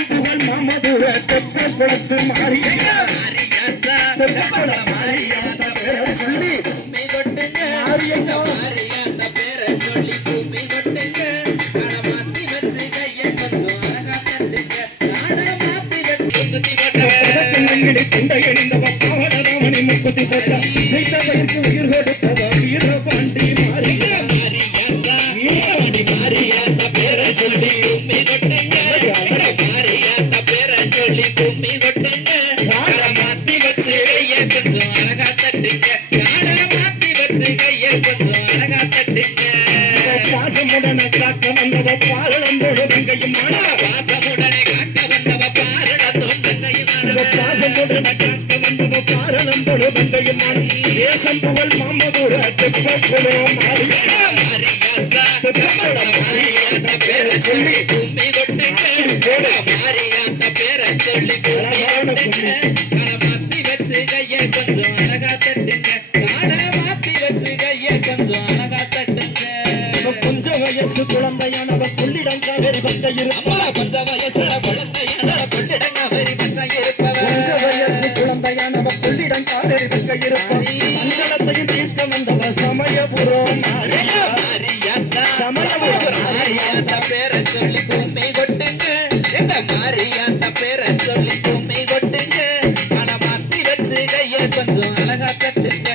தேசம் புகழ் மாமதுர தெப்ப குளத்து மாறியா தெப்பக்குள மாறியாத பேரை சொல்லி கும்மி கொட்டுங்க மாரியங்க மாறியாத பேரை சொல்லி கும்மி கொட்டுங்க மாத்தி வச்சு கையை கொஞ்சம் அழகா தட்டுங்க மாத்தி வச்சு குத்தி கொட்டவ குண்டை எறிந்தவ பாவடராமணி முக்குத்தி போட்ட வைத்தவருக்கு உயிர் கொடுத்தவ வீரபாண்டி மாறியா மாறியாத பேரை சொல்லி கும்மி கொட்டுங்க மாறியாத பேரை சொல்லி கும்மி கொட்டுங்க மாத்தி வச்சு கையை கொஞ்சம் அழகா தட்டுங்க மாத்தி வச்சு கையை கொஞ்சம் அழகா தட்டுங்க பாசமுடனே காக்க வந்தவ பாரளந்தோடு வெங்கையும் பாசமுடனே காக்க வந்தவ பாரளந்தோடு பாசமுடனே காக்க வந்தவ பாரளந்தோடு வெங்கையும் தேசம் புகழ் மாமதுர தெப்பக்குளோ மாறியாத பேரை சொல்லி கும்மி கொட்டுங்க மாறியாத பேரை சொல்லி மாத்தி வச்சு கையை கொஞ்சம் அழகா தட்டுங்க மாத்தி வச்சு கையை கொஞ்சம் அழகா தட்டுங்க கொஞ்சம் வயசு குழந்தையானவ கொள்ளிடம் காவேரி பக்க இருப்பா கொஞ்சம் வயசு குழந்தையானவ கொள்ளிடம் காவேரி பக்க இருப்பவ கொஞ்சம் வயசு குழந்தையானவ கொள்ளிடம் காவேரி பக்க இருப்பா சஞ்சலத்தையும் தீர்க்க வந்தவ சமயபுரம் சமயபுரம் மாரியாத்த பேரை சொல்லி கும்மி கொட்டுங்க எங்க மாரியாத்த பேரை சொல்லி கும்மி கொட்டுங்க மாத்தி வச்சு கையை கொஞ்சம் அழகா தட்டுங்க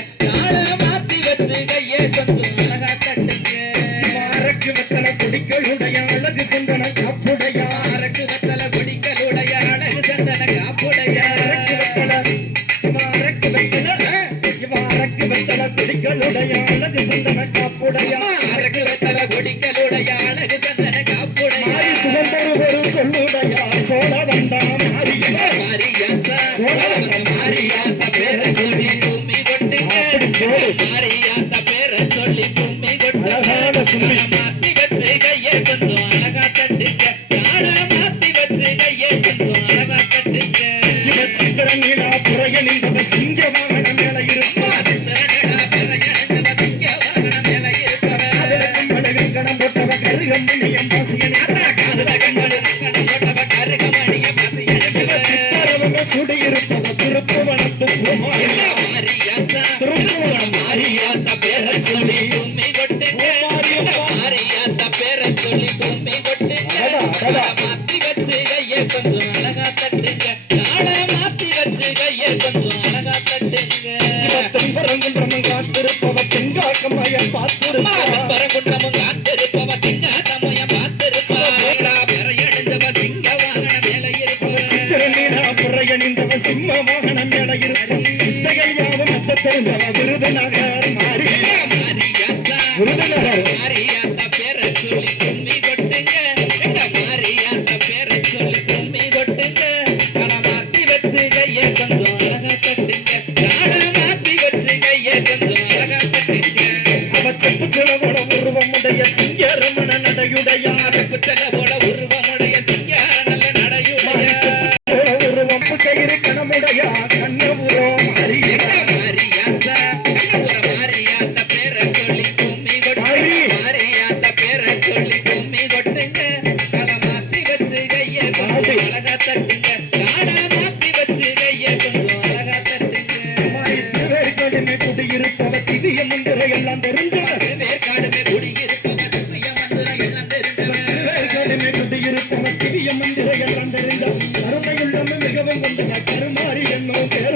மாத்தி வச்சு கையை கொஞ்சம் அழகா தட்டுங்க மாரக்கு வெத்தல கொடிகளுடைய அழகு சந்தன காப்புடைய மாரக்கு வெத்தல கொடிகளுடைய அழகு சந்தன காப்புடைய மாரக்கு வெத்தல கொடிகளுடைய அழகு சந்தன காப்புடைய மாரக்கு வெத்தல கொடிகளுடைய அழகு சந்தன காப்புடைய மாறி சுகந்தரு ஒரு சொல்லுடைய சோழ வந்தா மாரியாத்தா சோழ வந்த மாரியாத்த பேரை சொல்லி கும்மி கொட்டுங்க மாரியாத்த பேரை சொல்லி கும்மி கொட்டுங்க மாத்தி வச்சு கையை கொஞ்சம் அழகா தட்டுங்க மாத்தி வச்சு கையை கொஞ்சம் அழகா தட்டுங்க சித்திர நீலா புறைய நின்றவ சிங்க வாகன மேல இருப்பா சிங்க வாகன மேல இருப்பவ அதுல கம்பளகம் கணம் போட்டவ கருகம் மணியம் பாசியன் காதுல கம்பளகம் போட்டவ கருகம் மணியம் பாசியன் சுடி இருப்பவ திருப்புவனத்து திருப்புவனம் மாரியாத்த பேரை சொல்லி கும்மி கொட்டுங்க மாரியாத்த பேரை சொல்லி கும்மி கொட்டுங்க மாத்தி வச்சு கையை கொஞ்சம் அழகா தட்டுங்க மாத்தி வச்சு கையை கொஞ்சம் அழகா தட்டுங்க தென்பரங்குன்றமும் காத்திருப்பவ தெங்காக்கமயம் பார்த்திருப்பவ பரங்குன்றமும் காத்திருப்பவ தெங்காக்கமயம் பார்த்திருப்பவ பெறையணிந்தவ சிங்க வாகன மேல இருப்பவ சித்திர நீலா புறையணிந்தவ சிம்ம வாகன மேல இருப்பவ இத்தைகள் யாவும் அத்த தெரிஞ்சவ விருதுநகர் மாரியாத்தா விருதுநகர் மாரியாத்த பேரை சொல்லி கும்மி கொட்டுங்க எங்க மாரியாத்த பேரை சொல்லி கும்மி கொட்டுங்க மாத்தி வச்சு கையை கொஞ்சம் அழகா தட்டுங்க மாத்தி வச்சு கையை கொஞ்சம் அழகா தட்டுங்க அவ செப்பு செலவோட உருவமுடைய சிங்கரமண நடையுடைய செப்பு செலவோட உருவமுடைய சிங்கார நடையுடைய உருவம் கயிறு கணமுடைய கண்ணபுரம் மாரியாத்தா கண்ணபுரம் மாரியாத்த பேரை சொல்லி கும்மி கொட்டுங்க மாரியாத்த பேரை சொல்லி கும்மி கொட்டுங்க மாத்தி வச்சு கையை கொஞ்சம் அழகா தட்டுங்க மாத்தி வச்சு கையை கொஞ்சம் அழகா தட்டுங்க வேர்காடுமே குடியிருப்பவ திவ்ய மந்திரம் எல்லாம் தெரிஞ்சவ வேர்காடுமே குடியிருப்பவ திவ்ய மந்திரம் எல்லாம் தெரிஞ்சவ வேர்காடுமே குடியிருப்பவ திவ்ய மந்திரம் எல்லாம் தெரிஞ்சவ கருணையுள்ளம் மிகவும் கொண்டவ கருமாறி என்னும் பேர்